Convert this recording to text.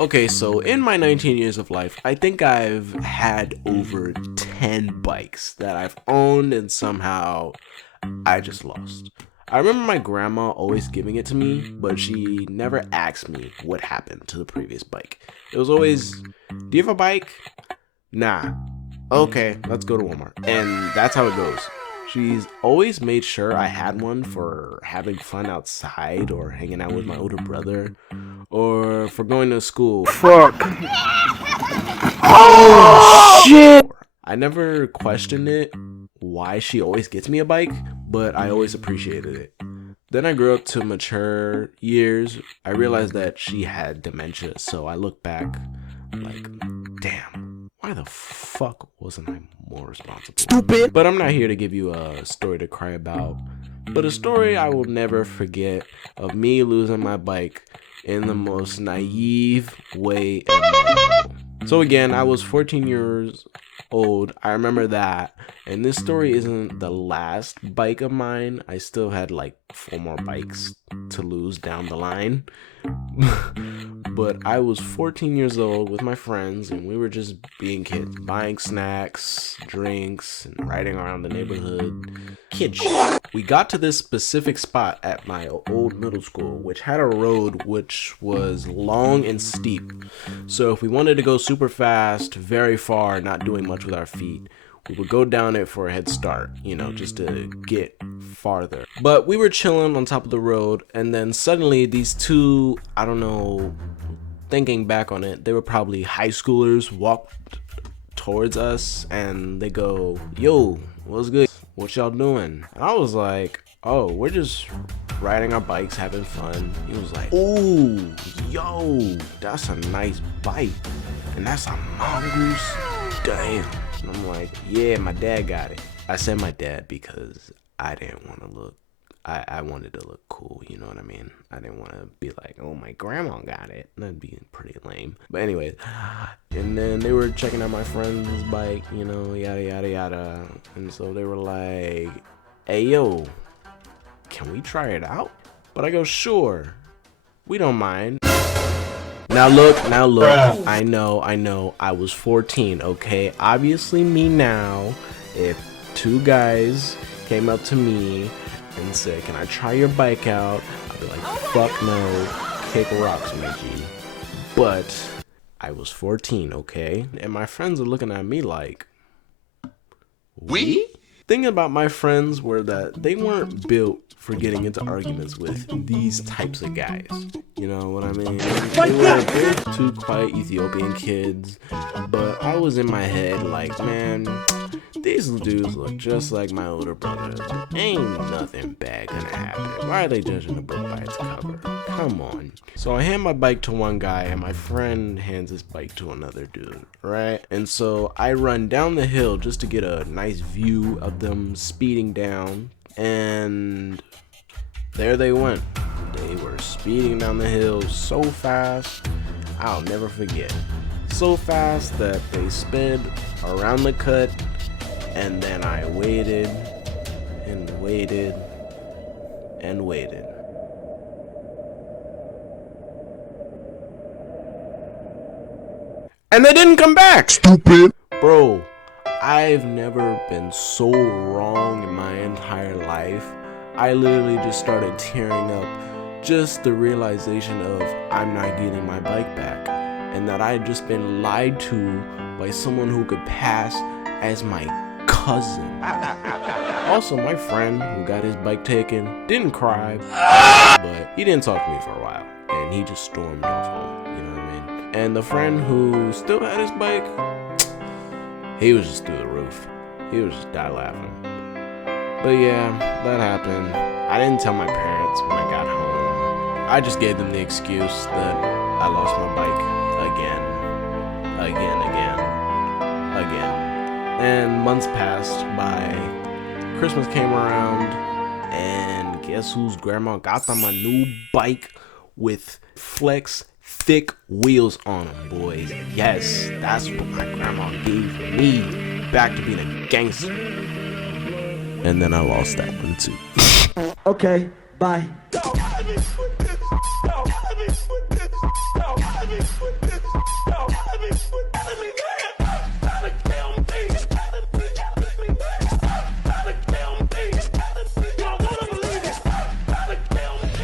Okay, so in my 19 years of life, I think I've had over 10 bikes that I've owned and somehow I just lost. I remember my grandma always giving it to me, but she never asked me what happened to the previous bike. It was always, do you have a bike? Nah. Okay, let's go to Walmart. And that's how it goes. She's always made sure I had one for having fun outside or hanging out with my older brother or for going to school. Fuck. Oh shit! I never questioned it why she always gets me a bike, but I always appreciated it. Then I grew up to mature years. I realized that she had dementia, so I look back like, damn, why the fuck wasn't I more responsible? Stupid. But I'm not here to give you a story to cry about, but a story I will never forget of me losing my bike in the most naive way imaginable. So again, I was 14 years old. I remember that. And this story isn't the last bike of mine. I still had like 4 more bikes to lose down the line. But I was 14 years old with my friends and we were just being kids, buying snacks, drinks, and riding around the neighborhood. Kid shit. We got to this specific spot at my old middle school, which had a road which was long and steep. So if we wanted to go super fast, very far, not doing much with our feet, we would go down it for a head start, you know, just to get farther. But we were chilling on top of the road, and then suddenly these two, I don't know, thinking back on it, they were probably high schoolers, walked towards us, and they go, "Yo, what's good? What y'all doing?" And I was like, "Oh, we're just riding our bikes, having fun." He was like, "Ooh, yo, that's a nice bike, and that's a mongoose, damn." And I'm like, "Yeah, my dad got it." I said my dad because I didn't want to look, I wanted to look cool, you know what I mean? I didn't want to be like, "Oh, my grandma got it." That'd be pretty lame. But anyways, and then they were checking out my friend's bike, you know, yada, yada, yada. And so they were like, "Hey, yo, can we try it out?" But I go, "Sure, we don't mind." Now look, I know, I was 14, okay? Obviously me now, if 2 guys came up to me and said, "Can I try your bike out?" I'd be like, "Fuck no, kick rocks, my G." But I was 14, okay? And my friends are looking at me like, "We?" Thing about my friends were that they weren't built for getting into arguments with these types of guys. You know what I mean? They were both 2 quiet Ethiopian kids, but I was in my head like, man, these dudes look just like my older brothers. Ain't nothing bad gonna happen. Why are they judging a book by its cover? Come on. So I hand my bike to one guy and my friend hands his bike to another dude, right? And so I run down the hill just to get a nice view of them speeding down, and there they went. They were speeding down the hill so fast, I'll never forget. So fast that they sped around the cut, and then I waited and waited and waited. And they didn't come back! Stupid. Bro, I've never been so wrong in my entire life. I literally just started tearing up. Just the realization of I'm not getting my bike back. And that I had just been lied to by someone who could pass as my cousin. Also, my friend who got his bike taken didn't cry, but he didn't talk to me for a while. And he just stormed off home, you know what I mean? And the friend who still had his bike, he was just through the roof. He was just die laughing. But yeah, that happened. I didn't tell my parents when I got home. I just gave them the excuse that I lost my bike again. And months passed by. Christmas came around, and guess whose grandma got them a new bike with Flex thick wheels on them, boys. Yes, that's what my grandma gave me. Back to being a gangster. And then I lost that one too. Okay, bye.